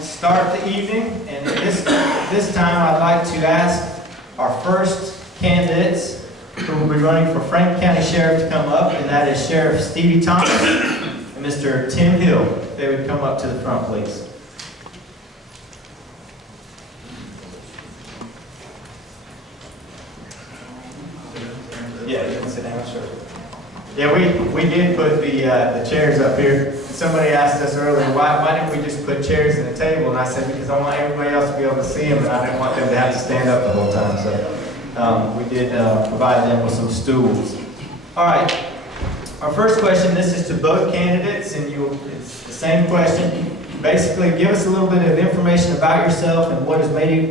Start the evening, and this time I'd like to ask our first candidates who will be running for Franklin County Sheriff to come up, and that is Sheriff Stevie Thomas and Mr. Tim Hill. If they would come up to the front, please. Yeah, you can sit down, sure. Yeah, we did put the chairs up here. Somebody asked us earlier, why didn't we just put chairs in the table? And I said, because I want everybody else to be able to see them, and I didn't want them to have to stand up the whole time. So we did provide them with some stools. All right. Our first question, this is to both candidates, and it's the same question. Basically, give us a little bit of information about yourself and what is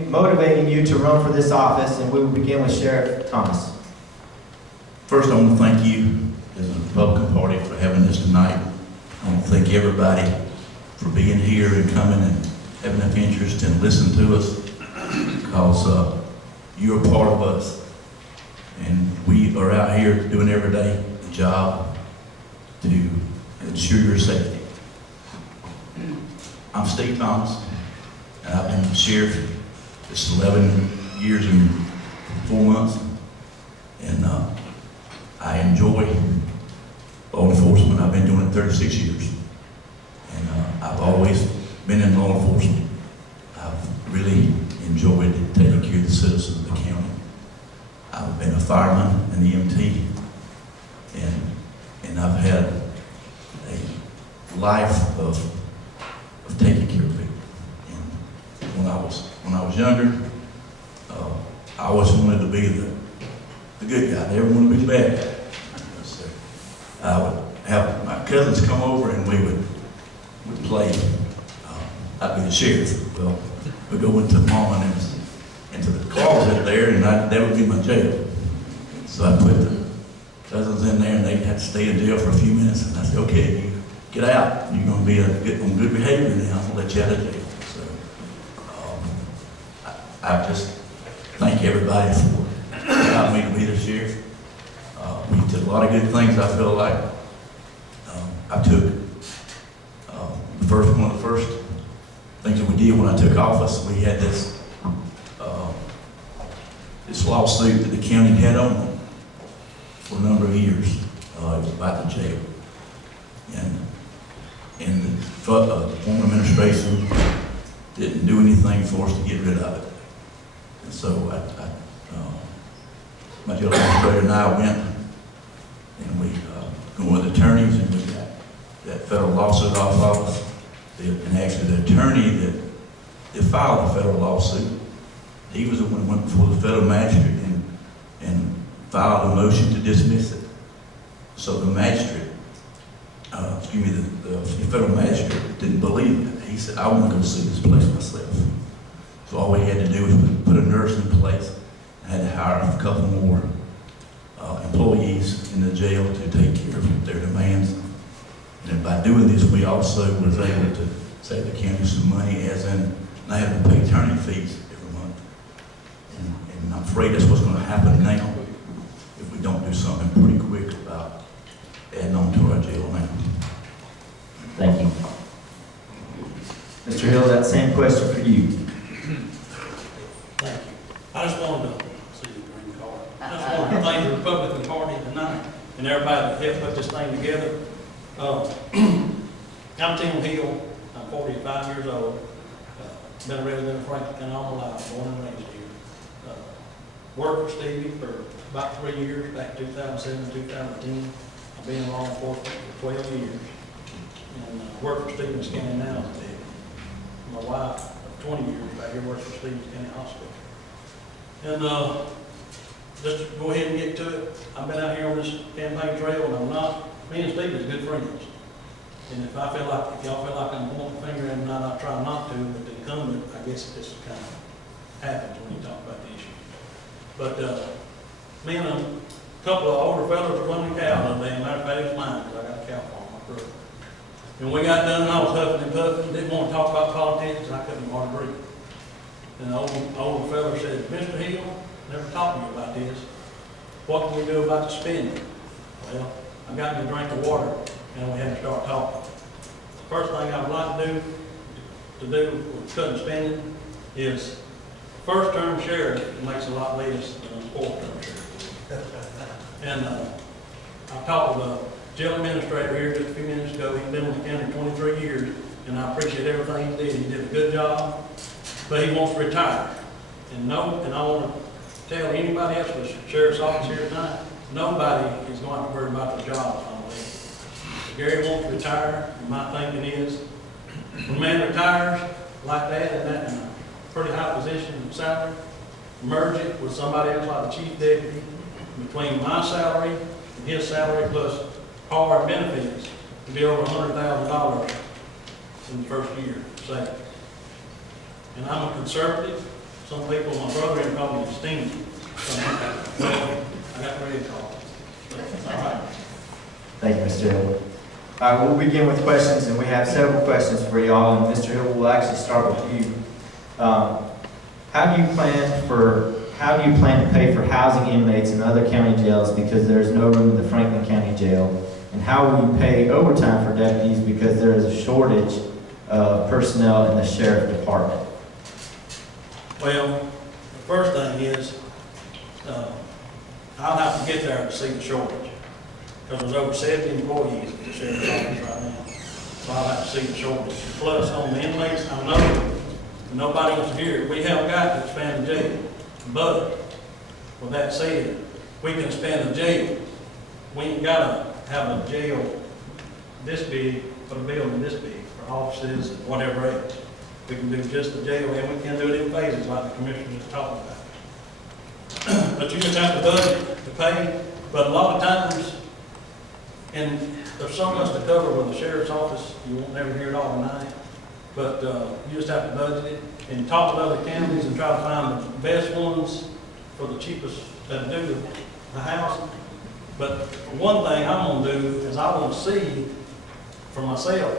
motivating you to run for this office, and we will begin with Sheriff Thomas. First, I want to thank you as a Republican Party for having this tonight. I want to thank everybody for being here and coming and having enough interest and listening to us, because you're a part of us. And we are out here doing every day the job to ensure your safety. I'm Steve Thomas, and I've been sheriff this 11 years and 4 months. And I enjoy law enforcement. I've been doing it 36 years. And I've always been in law enforcement. I've really enjoyed taking care of the citizens of the county. I've been a fireman and EMT. And I've had a life of taking care of people. And when I was younger, I always wanted to be the good guy. I never wanted to be the bad guy. I would have my cousins come over and we would play. I'd be the sheriff. Well, we'd go into Mom and into the closet there, and that would be my jail. So I put the cousins in there, and they'd have to stay in jail for a few minutes. And I said, "Okay, you get out. You're going to be on good behavior now. I'm going to let you out of jail." So I just thank everybody for allowing me to be the sheriff. We did a lot of good things. I feel like I took one of the first things that we did when I took office. We had this lawsuit that the county had on for a number of years. It was about the jail, and the former administration didn't do anything for us to get rid of it. And so my jail administrator and I went, and we went with attorneys, and we got that federal lawsuit off of us. And actually, the attorney that filed the federal lawsuit, he was the one who went before the federal magistrate and filed a motion to dismiss it. So the magistrate, the federal magistrate didn't believe it. He said, "I want to go see this place myself." So all we had to do was put a nurse in place. I had to hire a couple more employees in the jail to take care of their demands. And by doing this, we also was able to save the county some money, as in not having to pay attorney fees every month. And I'm afraid that's what's going to happen now if we don't do something pretty quick about adding on to our jail now. Thank you. Mr. Hill, that same question for you. Thank you. I just wanted to see the green card. I just wanted to thank the Republican Party tonight and everybody that helped put this thing together. I'm Tim Hill. I'm 45 years old. Been a resident of Franklin County all my life, born and raised here. Worked for Stevie for about 3 years, back 2007, 2010. I've been in law enforcement for 12 years. And worked for Stevens County now. My wife, of 20 years back here, works for Stevens County Hospital. And just to go ahead and get to it, I've been out here on this campaign trail, and me and Steve is good friends. And if y'all feel like I'm pointing the finger and I try not to, but the incumbent, I guess it just kind of happens when you talk about the issue. But me and a couple of older fellas were running cows one day, and matter of fact, it was mine, because I got a cow farm, my brother. And when we got done, I was huffing and puffing, didn't want to talk about politics, and I couldn't hardly breathe. And the older fella said, "Mr. Hill, never talked to you about this. What can we do about the spending?" Well, I got me a drink of water, and we had to start talking. The first thing I would like to do to do with cutting spending is first term sheriff makes a lot less than a fourth term sheriff. And I talked with a jail administrator here just a few minutes ago. He's been in the county 23 years, and I appreciate everything he did. He did a good job, but he wants to retire. And I want to tell anybody else with the sheriff's office here tonight, nobody is going to worry about their job. Gary wants to retire, and my thinking is, when a man retires like that, and that in a pretty high position in salary, merge it with somebody else like the chief deputy, between my salary and his salary plus all our benefits, to be over $100,000 in the first year, say. And I'm a conservative. Some people, my brother, call me Stevie. Well, I got ready to talk. All right. Thank you, Mr. Hill. All right, we'll begin with questions, and we have several questions for y'all, and Mr. Hill, we'll actually start with you. How do you plan to pay for housing inmates in other county jails because there's no room in the Franklin County Jail? And how will you pay overtime for deputies because there is a shortage of personnel in the sheriff department? Well, the first thing is, I'll have to get there to see the shortage. Because there's over 70 employees at the sheriff's office right now. So I'll have to see the shortage. Plus, on the inmates, I know nobody wants to hear it. We have got to expand the jail. But, with that said, we can expand the jail. We ain't got to have a jail this big, but a building this big for offices and whatever else. We can do just the jail, and we can do it in phases like the commissioners are talking about. But you just have to budget to pay. But a lot of times, and there's so much to cover with the sheriff's office, you won't never hear it all tonight. But you just have to budget it and talk to other counties and try to find the best ones for the cheapest that do the housing. But one thing I'm going to do is I want to see for myself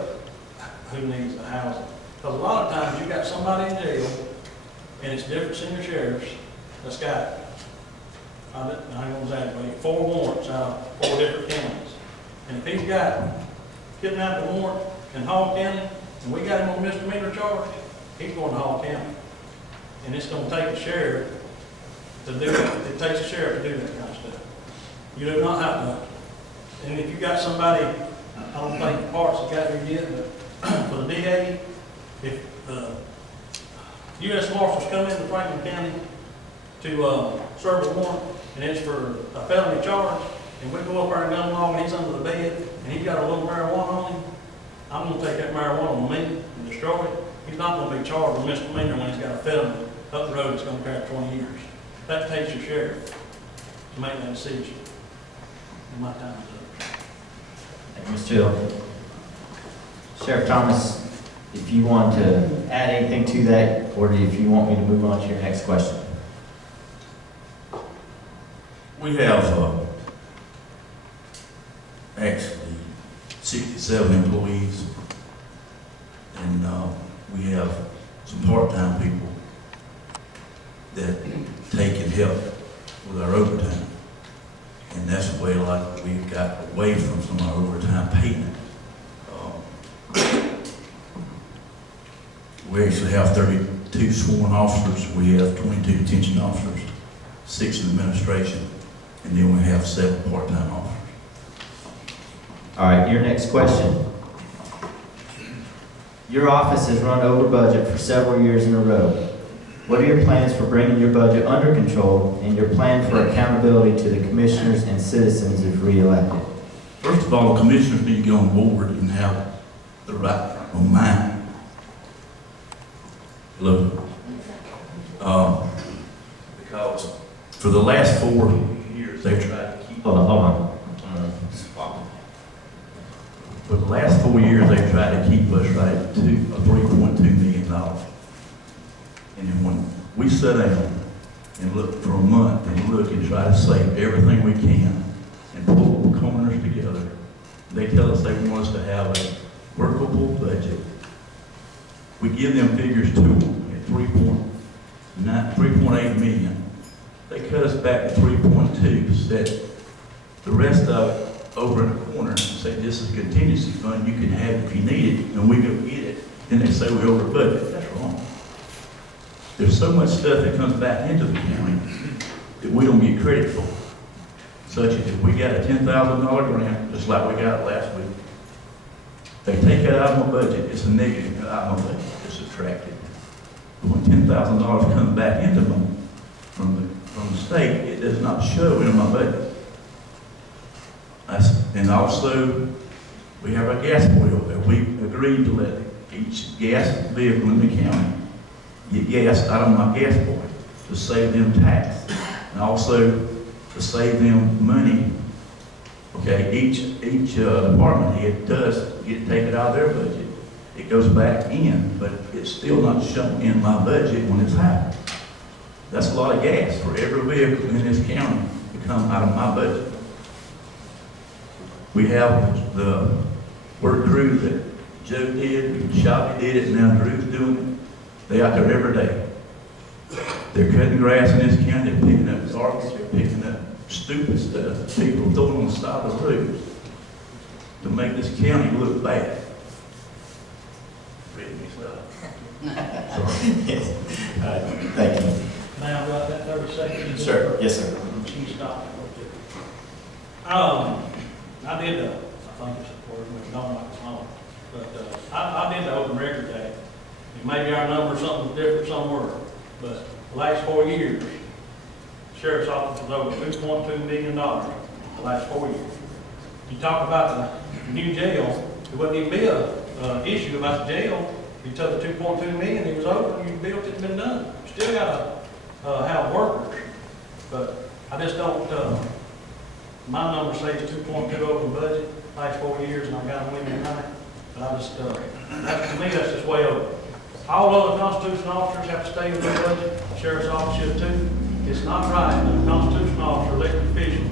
who needs the housing. Because a lot of times you got somebody in jail and it's different senior sheriffs that's got, I ain't going to exaggerate, 4 warrants out of 4 different counties. And if he's got kidnapping warrant in Hall County, and we got him on misdemeanor charge, he's going to Hall County. And it's going to take a sheriff to do it. It takes a sheriff to do that kind of stuff. You do not have to. And if you got somebody, I don't think Parks has got here yet, but for the DA, if U.S. Marshals come into Franklin County to serve a warrant, and it's for a felony charge, and we go up there and gun log, and he's under the bed, and he's got a little marijuana on him, I'm going to take that marijuana on me and destroy it. He's not going to be charged with misdemeanor when he's got a felony up the road that's going to carry 20 years. That takes your sheriff to make that decision. And my time's up. Thank you, Mr. Hill. Sheriff Thomas, if you want to add anything to that, or if you want me to move on to your next question. We have actually 67 employees, and we have some part-time people that take and help with our overtime. And that's the way like we've got away from some of our overtime payment. We actually have 32 sworn officers, we have 22 detention officers, 6 in administration, and then we have 7 part-time officers. All right, your next question. Your office has run over budget for several years in a row. What are your plans for bringing your budget under control and your plan for accountability to the commissioners and citizens if re-elected? First of all, the commissioners need to get on board and have the right of mind. Look, because for the last 4 years they've tried to keep. Hold on. For the last 4 years they've tried to keep us right at $3.2 million. And then when we sit down and look for a month and look and try to save everything we can and pull the corners together, they tell us they want us to have a workable budget. We give them figures to them at 3.8 million. They cut us back to 3.2, set the rest of it over in the corner and say this is a contingency fund, you can have it if you need it, and we go get it. then they say we over budget. That's wrong. There's so much stuff that comes back into the county that we don't get credit for. Such as if we got a $10,000 grant, just like we got last week, they take it out of my budget, it's a negative out of my budget, it's subtracted. But when $10,000 comes back into me from the state, it does not show in my budget. And also, we have a gas bill that we agreed to let each gas vehicle in the county get gas out of my gas bill to save them tax, and also to save them money. Okay, each department head does get taken out of their budget. It goes back in, but it's still not shown in my budget when it's happened. That's a lot of gas for every vehicle in this county to come out of my budget. We have the work crew that Joe did, Shelby did it, and now Drew's doing it. They out there every day. They're cutting grass in this county, they're picking up garbage, they're picking up stupid stuff. People throwing on the side of the roads to make this county look bad. Read me stuff. Sorry. Yes. Thank you. Now, about that 30 seconds. Sure. Yes, sir. She stopped. I did I think it's important, don't like it's not, but I did the open record day. And maybe our number's something different somewhere, but the last 4 years, Sheriff's Office was over $2.2 million the last 4 years. You talk about the new jail, it wouldn't even be a issue about the jail. You took the $2.2 million, it was over, you built it, been done. Still got to have workers, but I just don't, my number says 2.2 over budget, last 4 years, and I've got them winning tonight. But I just, to me, that's just way over. All other constitutional officers have to stay in their budget, sheriff's office should too. It's not right that a constitutional officer, elected official,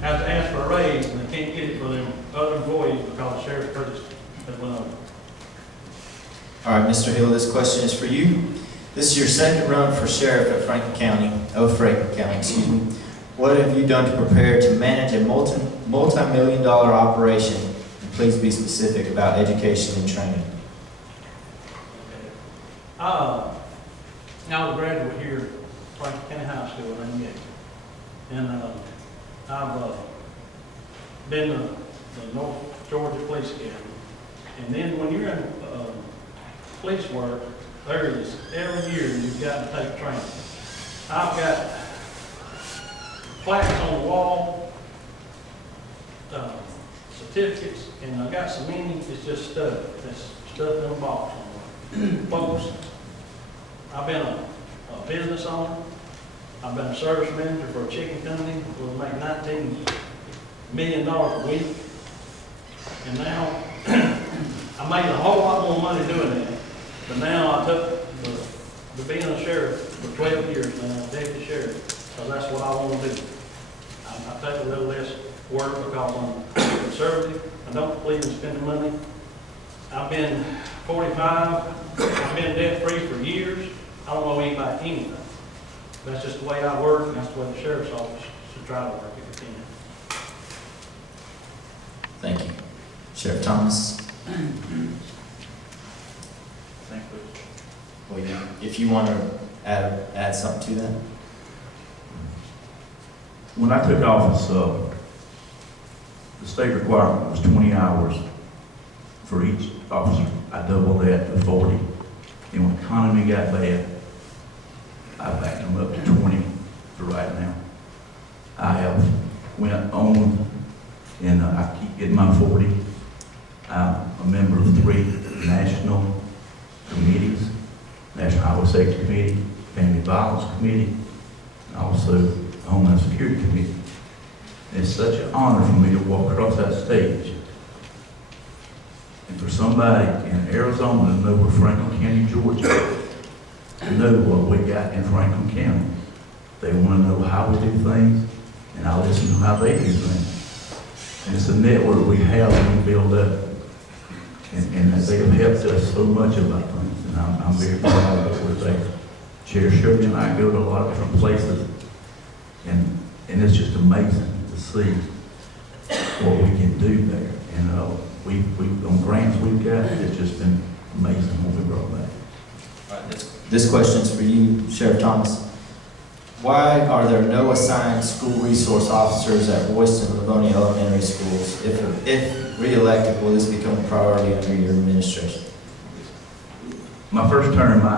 has to ask for a raise and they can't get it for them other employees because the sheriff's purchase has went over. All right, Mr. Hill, this question is for you. This is your second run for sheriff at Franklin County, excuse me. What have you done to prepare to manage a multi-million-dollar operation? And please be specific about education and training. I was a graduate here at Franklin County High School in Yale. And I've been to the North Georgia Police Academy. And then when you're in police work, there is every year you've got to take training. I've got plaques on the wall, certificates, and I've got so many, it's just stuff. It's stuff in a box somewhere. Folks, I've been a business owner. I've been a service manager for a chicken company. We'll make $19 million a week. And now, I made a whole lot more money doing that. But now I took the being a sheriff for 12 years now, deputy sheriff, because that's what I want to do. I take a little less work because I'm conservative. I don't believe in spending money. I've been 45. I've been debt-free for years. I don't owe anybody anything. That's just the way I work, and that's the way the sheriff's office should try to work if it can. Thank you. Sheriff Thomas. Thank you. Well, yeah, if you want to add something to that. When I took office, the state requirement was 20 hours for each officer. I doubled that to 40. And when the economy got bad, I backed them up to 20 for right now. I have went on and I keep getting my 40. I'm a member of 3 national committees, National Highway Safety Committee, Family Violence Committee, and also the Homeland Security Committee. And it's such an honor for me to walk across that stage and for somebody in Arizona to know where Franklin County, Georgia, to know what we got in Franklin County. They want to know how we do things, and I listen to how they do things. And it's a network we have and we build up. And they have helped us so much about things, and I'm very proud of what they. Sheriff Sherriff and I go to a lot of different places, and it's just amazing to see what we can do there. And we on grants we've got, it's just been amazing what we brought back. All right, this question's for you, Sheriff Thomas. Why are there no assigned school resource officers at Royston and Livonia Elementary Schools? If re-elected, will this become a priority under your administration? My first term, one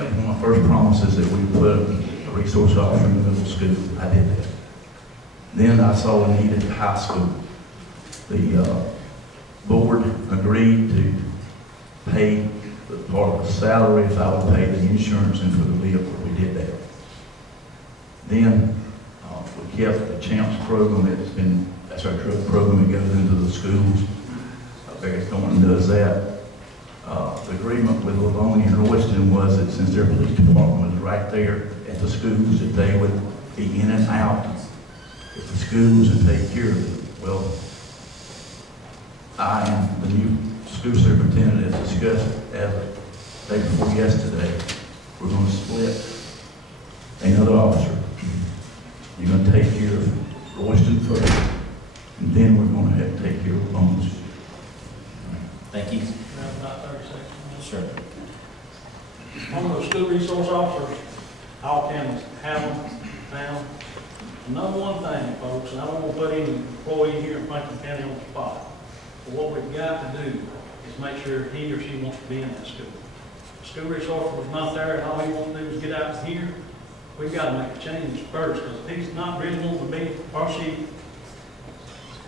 of my first promises that we put a resource officer in the middle school. I did that. Then I saw a need at the high school. The board agreed to pay the part of the salary if I would pay the insurance and for the vehicle. We did that. Then we kept the CHAMPS program. That's our drug program that goes into the schools. Barry Thornton does that. The agreement with Livonia and Royston was that since their police department was right there at the schools, that they would be in and out at the schools and take care of it. Well, I and the new school superintendent has discussed as of the day before yesterday, we're going to split another officer. You're going to take care of Royston first, and then we're going to have to take care of Bones. Thank you. About 30 seconds. Sure. One of those school resource officers, all counties have them now. The number one thing, folks, and I don't want to put any employee here in Franklin County on the spot, but what we've got to do is make sure he or she wants to be in that school. School resource was not there, and all he wants to do is get out of here. We've got to make a change first, because if he's not really wanting to be, or she,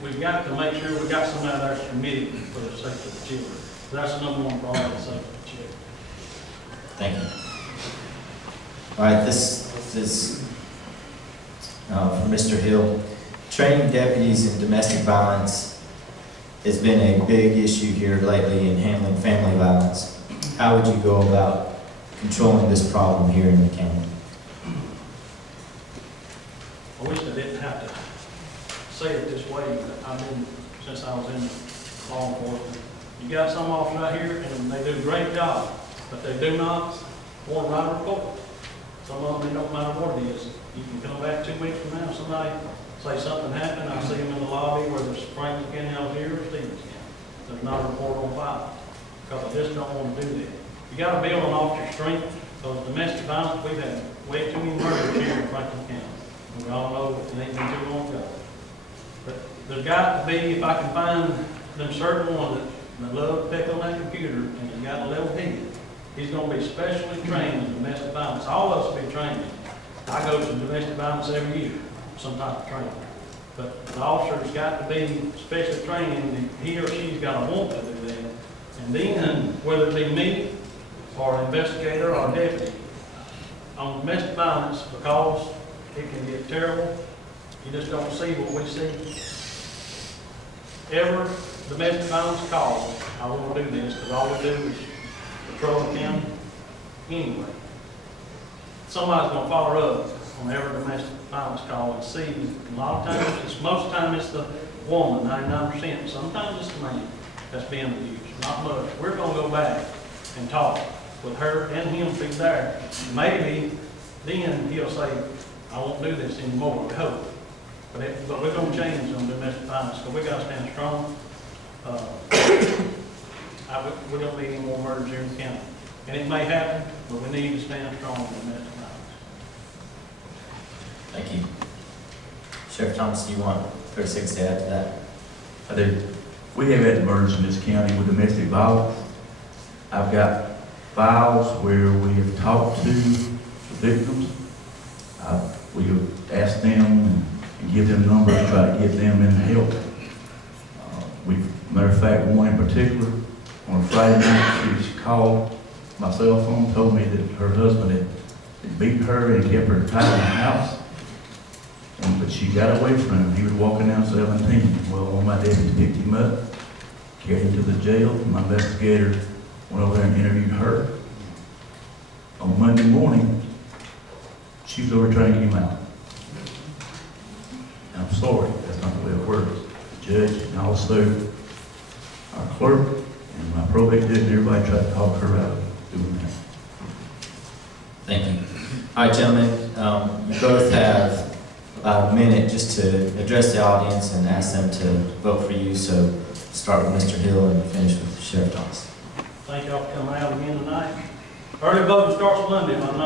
we've got to make sure we've got somebody that's committed for the safety of the children. That's the number one priority, the safety of the children. Thank you. All right, this is for Mr. Hill. Training deputies in domestic violence has been a big issue here lately in handling family violence. How would you go about controlling this problem here in the county? I wish I didn't have to say it this way, but I've been, since I was in law enforcement, you got some officers out here and they do a great job, but they do not want to write a report. Some of them, it don't matter what it is. You can come back 2 weeks from now, somebody say something happened, I see them in the lobby, whether it's Franklin County out here or Stevens County. There's not a report on file, because I just don't want to do that. You got to build an officer's strength, because domestic violence, we've had way too many murders here in Franklin County. We all know it ain't been too long ago. But there's got to be, if I can find them certain ones that love to pick on that computer and they got a level head, he's going to be specially trained in domestic violence. All of us will be trained. I go to domestic violence every year, some type of training. But the officer's got to be specially trained, and he or she's got to want to do that. And then, whether it be me or an investigator or a deputy, on domestic violence, because it can get terrible, you just don't see what we see. Every domestic violence call, I want to do this, because all we do is patrol the county anyway. Somebody's going to follow up on every domestic violence call and see. A lot of times, most of the time it's the woman, 99%. Sometimes it's the man that's being abused, not much. We're going to go back and talk with her and him through there. Maybe then he'll say, I won't do this anymore, we hope. But we're going to change on domestic violence, because we got to stand strong. We don't need any more murders here in the county. And it may happen, but we need to stand strong on domestic violence. Thank you. Sheriff Thomas, do you want 30 seconds to add to that? I do. We have had murders in this county with domestic violence. I've got files where we have talked to the victims. We have asked them and give them numbers, try to get them in help. Matter of fact, one in particular, on a Friday night, she called my cell phone, told me that her husband had beaten her and kept her tied in the house. But she got away from him. He was walking down 17. Well, one of my deputies picked him up, carried him to the jail. My investigator went over there and interviewed her. On Monday morning, she was over trying to get him out. And I'm sorry, that's not the way it works. The judge and also our clerk and my probate judge and everybody tried to talk her out of doing that. Thank you. All right, gentlemen, you both have about a minute just to address the audience and ask them to vote for you. So start with Mr. Hill and finish with Sheriff Thomas. Thank y'all for coming out again tonight. Early voting starts Monday, if I'm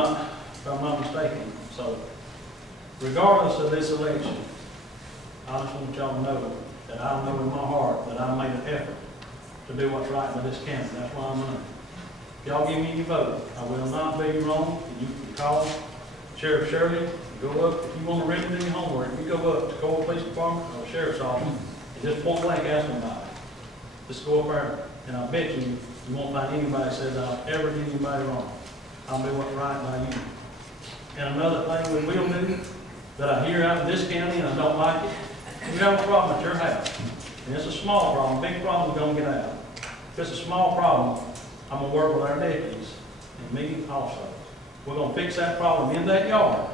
not mistaken. So regardless of this election, I just want y'all to know that I know in my heart that I made an effort to do what's right by this county. That's why I'm running. Y'all give me your vote. I will not be wrong. You can call Sheriff Sherriff, go up, if you want to really do your homework, you go up to Cole Police Department or Sheriff's Office, and just point blank ask them about it. Just go up there, and I bet you won't find anybody that says I've ever did anybody wrong. I'll do what's right by you. And another thing we will do, that I hear out in this county and I don't like it, we have a problem at your house. And it's a small problem, big problem's gonna get out. If it's a small problem, I'm gonna work with our deputies and me also. We're gonna fix that problem in that yard,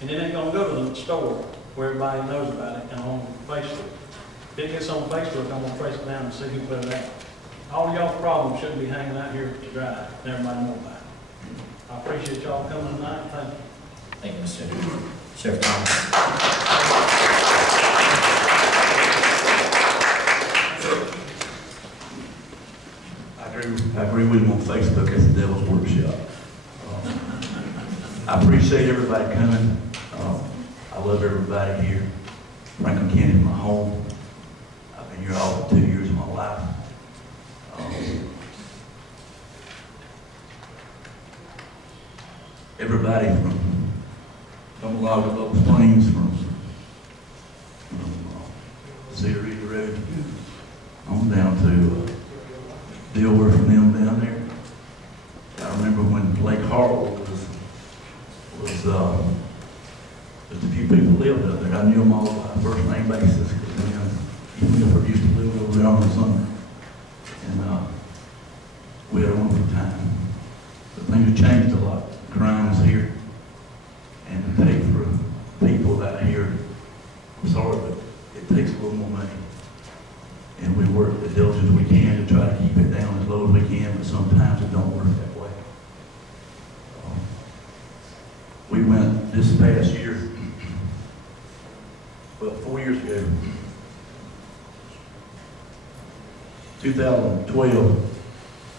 and it ain't gonna go to the store where everybody knows about it and on Facebook. If it gets on Facebook, I'm gonna trace it down and see who put it out. All y'all's problems shouldn't be hanging out here to dry, and everybody know about it. I appreciate y'all coming tonight, thank you. Thank you, Mr. Sheriff Thomas. I agree with him on Facebook. It's the devil's workshop. I appreciate everybody coming. I love everybody here. Franklin County is my home. I've been here all 2 years of my life. Everybody from a lot of Oak Plains, from Zeri Road on down to Dilworth from them down there. I remember when Lake Hartwell was just a few people lived up there. I knew them all on a first name basis because even if I used to live over there on the summer. And we had a wonderful time. But things have changed a lot. Crime is here. And to pay for people out here, I'm sorry, but it takes a little more money. And we work as diligent as we can to try to keep it down as low as we can, but sometimes it don't work that way. We went this past year, well, 4 years ago, 2012,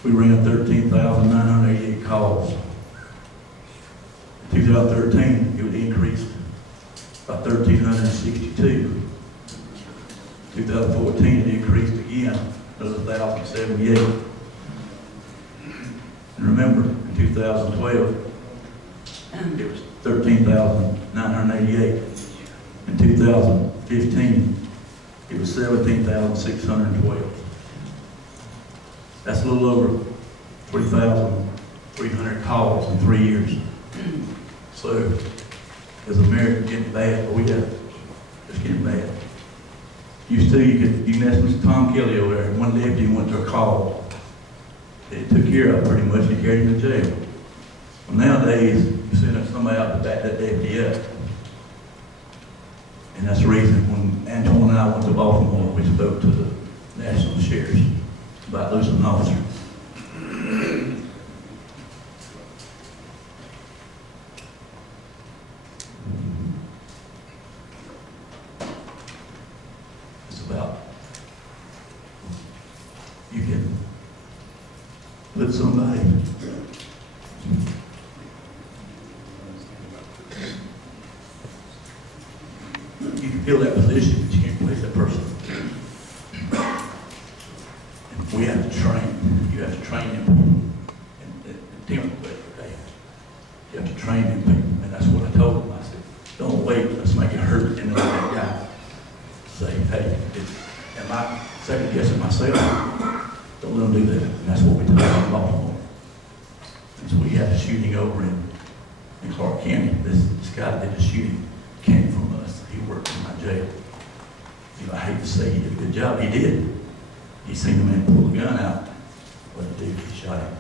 we ran 13,988 calls. In 2013, it increased by 1,362. 2014, it increased again, another 1,078. And remember, in 2012, it was 13,988. In 2015, it was 17,612. That's a little over 3,300 calls in 3 years. So, is America getting bad? Well, it's getting bad. Used to, you can ask Mr. Tom Kelly over there, one deputy went to a call. They took care of it pretty much and carried him to jail. Well, nowadays, you send somebody out to back that deputy up. And that's the reason when Antoine and I went to Baltimore, we spoke to the national sheriffs about losing an officer. It's about, you can put somebody you can fill that position, but you can't replace that person. And we have to train. You have to train them people. You have to train them people. And that's what I told them. I said, don't wait, let's make it hurt. And then that guy say, hey, am I second guessing myself? Don't let them do that. And that's what we told them in Baltimore. And so we had a shooting over in Clark County. This guy that did the shooting came from us. He worked in my jail. You know, I hate to say he did a good job. He did. He seen the man pull the gun out. What did he do? He shot him.